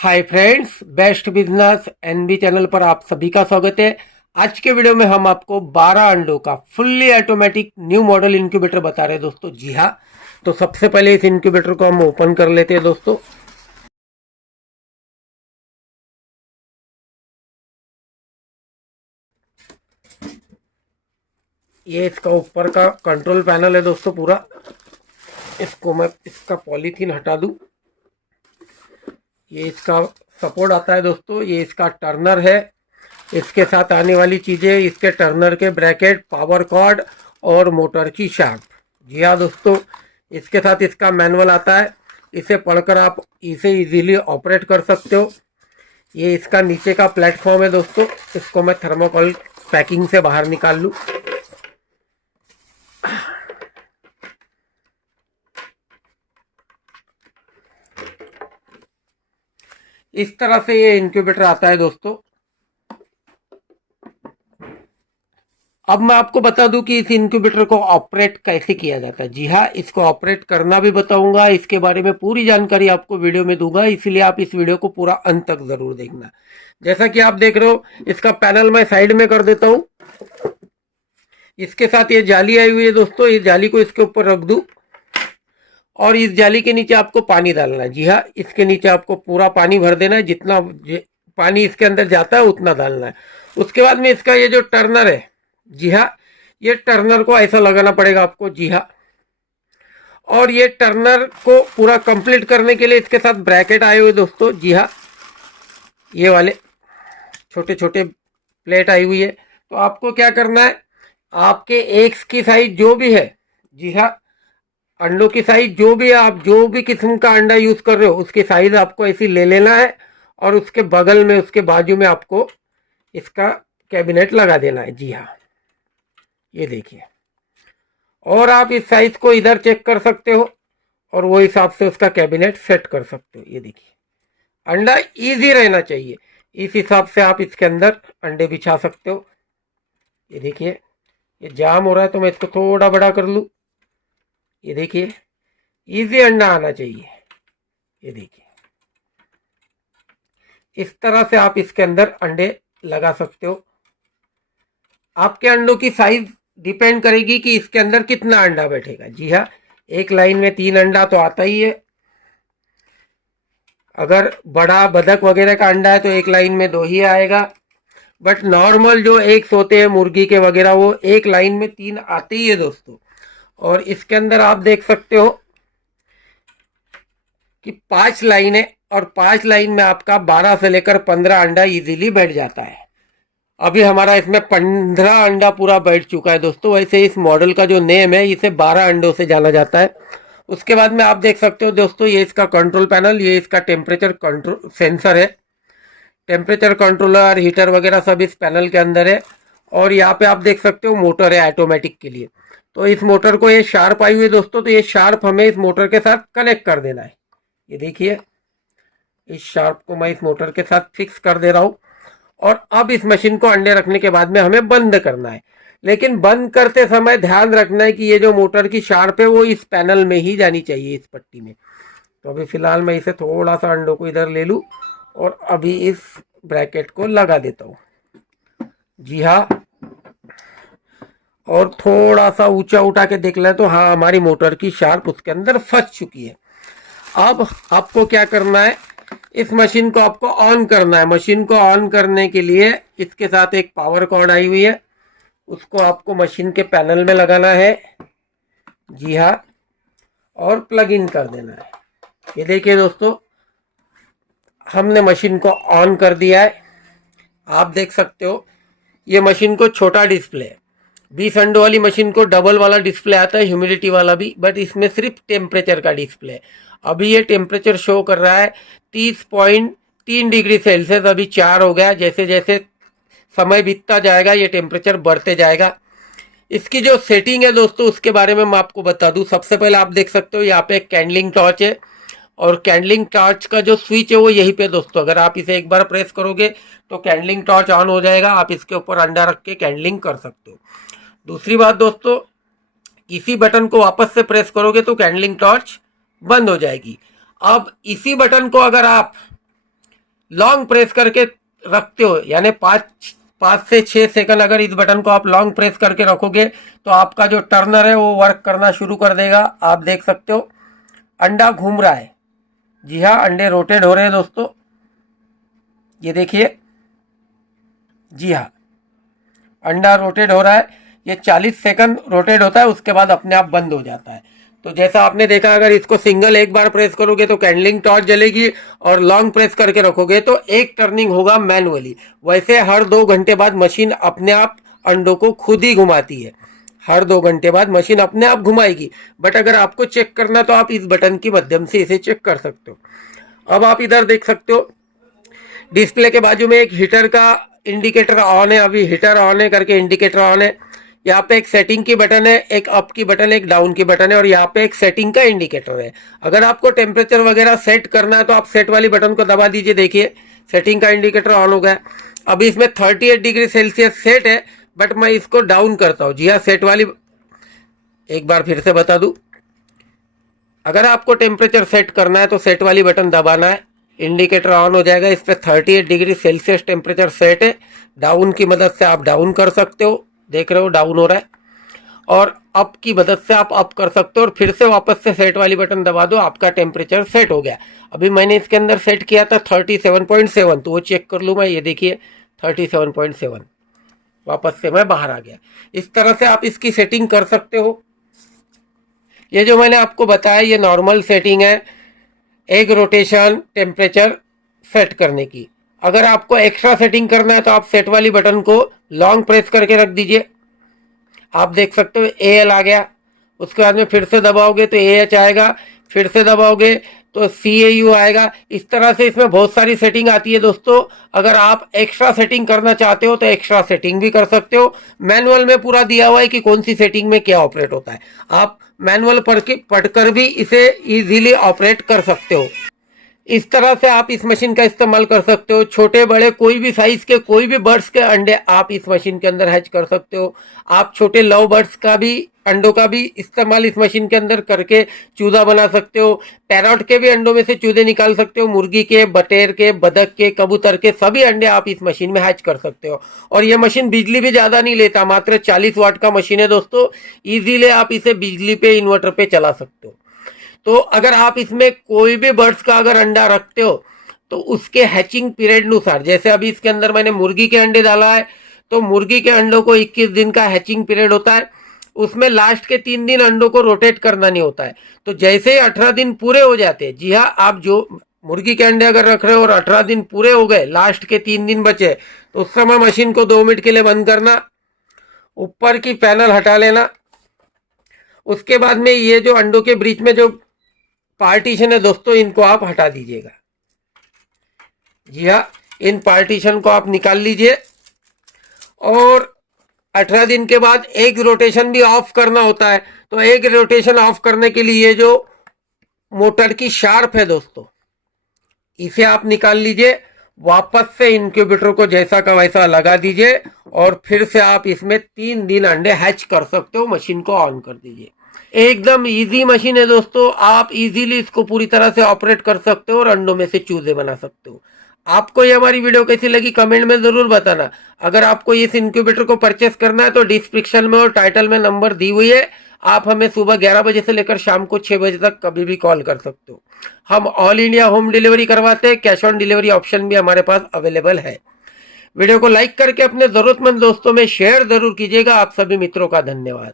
हाय friends, best business NB channel पर आप सभी का स्वागत है। आज के वीडियो में हम आपको 12 अंडों का fully automatic new model incubator बता रहे हैं दोस्तों। जी हाँ, तो सबसे पहले इस इंक्यूबेटर को हम ओपन कर लेते हैं दोस्तों। ये इसका ऊपर का कंट्रोल पैनल है दोस्तों पूरा। इसको मैं इसका पॉलीथीन हटा दूं। ये इसका सपोर्ट आता है दोस्तों। ये इसका टर्नर है। इसके साथ आने वाली चीज़ें, इसके टर्नर के ब्रैकेट, पावर कॉर्ड और मोटर की शाफ्ट। जी हाँ दोस्तों, इसके साथ इसका मैनुअल आता है। इसे पढ़कर आप इसे इजीली ऑपरेट कर सकते हो। ये इसका नीचे का प्लेटफॉर्म है दोस्तों। इसको मैं थर्मोकोल पैकिंग से बाहर निकाल लूँ। इस तरह से ये इंक्यूबेटर आता है दोस्तों। अब मैं आपको बता दूं कि इस इंक्यूबेटर को ऑपरेट कैसे किया जाता है। जी हाँ, इसको ऑपरेट करना भी बताऊंगा। इसके बारे में पूरी जानकारी आपको वीडियो में दूंगा, इसलिए आप इस वीडियो को पूरा अंत तक जरूर देखना। जैसा कि आप देख रहे हो, इसका पैनल मैं साइड में कर देता हूं। इसके साथ ये जाली आई हुई है दोस्तों। ये जाली को इसके ऊपर रख दूं और इस जाली के नीचे आपको पानी डालना है। जी हाँ, इसके नीचे आपको पूरा पानी भर देना है। जितना पानी इसके अंदर जाता है उतना डालना है। उसके बाद में इसका ये जो टर्नर है, जी हाँ, ये टर्नर को ऐसा लगाना पड़ेगा आपको। जी हाँ, और ये टर्नर को पूरा कंप्लीट करने के लिए इसके साथ ब्रैकेट आए हुए दोस्तों। जी हाँ, ये वाले छोटे छोटे प्लेट आई हुई है। तो आपको क्या करना है, आपके एग्स की साइज जो भी है, जी हाँ, अंडों की साइज जो भी है, आप जो भी किस्म का अंडा यूज कर रहे हो उसकी साइज आपको ऐसी ले लेना है और उसके बगल में, उसके बाजू में आपको इसका कैबिनेट लगा देना है। जी हाँ, ये देखिए। और आप इस साइज को इधर चेक कर सकते हो और वो हिसाब से उसका कैबिनेट सेट कर सकते हो। ये देखिए, अंडा इजी रहना चाहिए, इस हिसाब से आप इसके अंदर अंडे बिछा सकते हो। ये देखिए, ये जाम हो रहा है तो मैं इसको थोड़ा बड़ा कर लूँ। ये देखिए, इजी अंडा आना चाहिए। ये देखिए, इस तरह से आप इसके अंदर अंडे लगा सकते हो। आपके अंडों की साइज डिपेंड करेगी कि इसके अंदर कितना अंडा बैठेगा। जी हाँ, एक लाइन में 3 अंडा तो आता ही है। अगर बड़ा बतख वगैरह का अंडा है तो एक लाइन में 2 ही आएगा। बट नॉर्मल जो एग्स होते हैं मुर्गी के वगैरह, वो एक लाइन में 3 आते ही है दोस्तों। और इसके अंदर आप देख सकते हो कि 5 लाइन है और 5 लाइन में आपका 12 से लेकर 15 अंडा इजीली बैठ जाता है। अभी हमारा इसमें 15 अंडा पूरा बैठ चुका है दोस्तों। वैसे इस मॉडल का जो नेम है, इसे 12 अंडों से जाना जाता है। उसके बाद में आप देख सकते हो दोस्तों, ये इसका कंट्रोल पैनल, ये इसका टेम्परेचर कंट्रोल सेंसर है। टेम्परेचर कंट्रोलर, हीटर वगैरह सब इस पैनल के अंदर है। और यहाँ पे आप देख सकते हो मोटर है ऑटोमेटिक के लिए। तो इस मोटर को, ये शार्प आई हुई है दोस्तों, तो ये शार्प हमें इस मोटर के साथ कनेक्ट कर देना है। ये देखिए, इस शार्प को मैं इस मोटर के साथ फिक्स कर दे रहा हूँ। और अब इस मशीन को अंडे रखने के बाद में हमें बंद करना है। लेकिन बंद करते समय ध्यान रखना है कि ये जो मोटर की शार्प है वो इस पैनल में ही जानी चाहिए, इस पट्टी में। तो अभी फिलहाल मैं इसे थोड़ा सा अंडों को इधर ले लूँ और अभी इस ब्रैकेट को लगा देता हूँ। जी हाँ, और थोड़ा सा ऊंचा उठा के देख लें तो हाँ, हमारी मोटर की शार्प उसके अंदर फंस चुकी है। अब आपको क्या करना है, इस मशीन को आपको ऑन करना है। मशीन को ऑन करने के लिए इसके साथ एक पावर कॉर्ड आई हुई है, उसको आपको मशीन के पैनल में लगाना है। जी हाँ, और प्लग इन कर देना है। ये देखिए दोस्तों, हमने मशीन को ऑन कर दिया है। आप देख सकते हो ये मशीन को छोटा डिस्प्ले है। 20 अंडों वाली मशीन को डबल वाला डिस्प्ले आता है, ह्यूमिडिटी वाला भी, बट इसमें सिर्फ टेम्परेचर का डिस्प्ले है। अभी ये टेम्परेचर शो कर रहा है 30.3 डिग्री सेल्सियस। अभी 4 हो गया। जैसे जैसे समय बीतता जाएगा ये टेम्परेचर बढ़ते जाएगा। इसकी जो सेटिंग है दोस्तों, उसके बारे में मैं आपको बता दूं। सबसे पहले आप देख सकते हो यहाँ पे एक कैंडलिंग टॉर्च है और कैंडलिंग टॉर्च का जो स्विच है वो यहीं पे दोस्तों। अगर आप इसे एक बार प्रेस करोगे तो कैंडलिंग टॉर्च ऑन हो जाएगा। आप इसके ऊपर अंडा रख के कैंडलिंग कर सकते हो। दूसरी बात दोस्तों, इसी बटन को वापस से प्रेस करोगे तो कैंडलिंग टॉर्च बंद हो जाएगी। अब इसी बटन को अगर आप लॉन्ग प्रेस करके रखते हो, यानी 5 से 6 सेकंड अगर इस बटन को आप लॉन्ग प्रेस करके रखोगे तो आपका जो टर्नर है वो वर्क करना शुरू कर देगा। आप देख सकते हो अंडा घूम रहा है। जी हाँ, अंडे रोटेट हो रहे हैं दोस्तों, ये देखिए। जी हाँ, अंडा रोटेट हो रहा है। ये 40 सेकंड रोटेट होता है, उसके बाद अपने आप बंद हो जाता है। तो जैसा आपने देखा, अगर इसको सिंगल एक बार प्रेस करोगे तो कैंडलिंग टॉर्च जलेगी, और लॉन्ग प्रेस करके रखोगे तो एक टर्निंग होगा मैनुअली। वैसे हर 2 घंटे बाद मशीन अपने आप अंडों को खुद ही घुमाती है। हर 2 घंटे बाद मशीन अपने आप घुमाएगी। बट अगर आपको चेक करना तो आप इस बटन की माध्यम से इसे चेक कर सकते हो। अब आप इधर देख सकते हो डिस्प्ले के बाजू में एक हीटर का इंडिकेटर ऑन है। अभी हीटर ऑन है करके इंडिकेटर ऑन है। यहाँ पे एक सेटिंग की बटन है, एक अप की बटन है, एक डाउन की बटन है, और यहाँ पे एक सेटिंग का इंडिकेटर है। अगर आपको टेम्परेचर वगैरह सेट करना है तो आप सेट वाली बटन को दबा दीजिए। देखिए सेटिंग का इंडिकेटर ऑन हो गया। अभी इसमें 38 डिग्री सेल्सियस सेट है, बट मैं इसको डाउन करता हूँ। जी हाँ, सेट वाली, एक बार फिर से बता दूँ, अगर आपको टेम्परेचर सेट करना है तो सेट वाली बटन दबाना है, इंडिकेटर ऑन हो जाएगा। इस पर 38 डिग्री सेल्सियस टेम्परेचर सेट है। डाउन की मदद से आप डाउन कर सकते हो, देख रहे हो डाउन हो रहा है, और अप की मदद से आप अप कर सकते हो, और फिर से वापस से सेट वाली बटन दबा दो, आपका टेम्परेचर सेट हो गया। अभी मैंने इसके अंदर सेट किया था 37.7, तो वो चेक कर लूँ मैं। ये देखिए 37.7, वापस से मैं बाहर आ गया। इस तरह से आप इसकी सेटिंग कर सकते हो। ये जो मैंने आपको बताया ये नॉर्मल सेटिंग है एग रोटेशन टेम्परेचर सेट करने की। अगर आपको एक्स्ट्रा सेटिंग करना है तो आप सेट वाली बटन को लॉन्ग प्रेस करके रख दीजिए। आप देख सकते हो AL आ गया। उसके बाद में फिर से दबाओगे तो AH आएगा, फिर से दबाओगे तो CAU आएगा। इस तरह से इसमें बहुत सारी सेटिंग आती है दोस्तों। अगर आप एक्स्ट्रा सेटिंग करना चाहते हो तो एक्स्ट्रा सेटिंग भी कर सकते हो। मैनुअल में पूरा दिया हुआ है कि कौन सी सेटिंग में क्या ऑपरेट होता है। आप मैनुअल पढ़कर भी इसे इजीली ऑपरेट कर सकते हो। इस तरह से आप इस मशीन का इस्तेमाल कर सकते हो। छोटे बड़े कोई भी साइज के कोई भी बर्ड्स के अंडे आप इस मशीन के अंदर हैच कर सकते हो। आप छोटे लव बर्ड्स का भी अंडों का भी इस्तेमाल इस मशीन के अंदर करके चूजा बना सकते हो। पैरट के भी अंडों में से चूजे निकाल सकते हो। मुर्गी के, बटेर के, बदक के, कबूतर के सभी अंडे आप इस मशीन में हैच कर सकते हो। और यह मशीन बिजली भी ज़्यादा नहीं लेता, मात्र 40 वाट का मशीन है दोस्तों। ईजीली आप इसे बिजली पे, इन्वर्टर पे चला सकते हो। तो अगर आप इसमें कोई भी बर्ड्स का अगर अंडा रखते हो तो उसके हैचिंग पीरियड अनुसार, जैसे अभी इसके अंदर मैंने मुर्गी के अंडे डाला है तो मुर्गी के अंडों को 21 दिन का हैचिंग पीरियड होता है। उसमें लास्ट के 3 दिन अंडों को रोटेट करना नहीं होता है। तो जैसे ही 18 दिन पूरे हो जाते हैं, जी हाँ, आप जो मुर्गी के अंडे अगर रख रहे हो और 18 दिन पूरे हो गए, लास्ट के 3 दिन बचे, तो उस समय मशीन को 2 मिनट के लिए बंद करना, ऊपर की पैनल हटा लेना। उसके बाद में ये जो अंडों के बीच में जो पार्टीशन है दोस्तों, इनको आप हटा दीजिएगा। जी हाँ, इन पार्टीशन को आप निकाल लीजिए। और 18 दिन के बाद एग रोटेशन भी ऑफ करना होता है। तो एग रोटेशन ऑफ करने के लिए ये जो मोटर की शार्प है दोस्तों, इसे आप निकाल लीजिए। वापस से इंक्यूबेटर को जैसा का वैसा लगा दीजिए, और फिर से आप इसमें 3 दिन अंडे हैच कर सकते हो। मशीन को ऑन कर दीजिए। एकदम इजी मशीन है दोस्तों। आप इजीली इसको पूरी तरह से ऑपरेट कर सकते हो और अंडों में से चूजे बना सकते हो। आपको ये हमारी वीडियो कैसी लगी कमेंट में जरूर बताना। अगर आपको इस इंक्यूबेटर को परचेस करना है तो डिस्क्रिप्शन में और टाइटल में नंबर दी हुई है। आप हमें सुबह 11 बजे से लेकर शाम को 6 बजे तक कभी भी कॉल कर सकते हो। हम ऑल इंडिया होम डिलीवरी करवाते हैं। कैश ऑन डिलीवरी ऑप्शन भी हमारे पास अवेलेबल है। वीडियो को लाइक करके अपने जरूरतमंद दोस्तों में शेयर जरूर कीजिएगा। आप सभी मित्रों का धन्यवाद।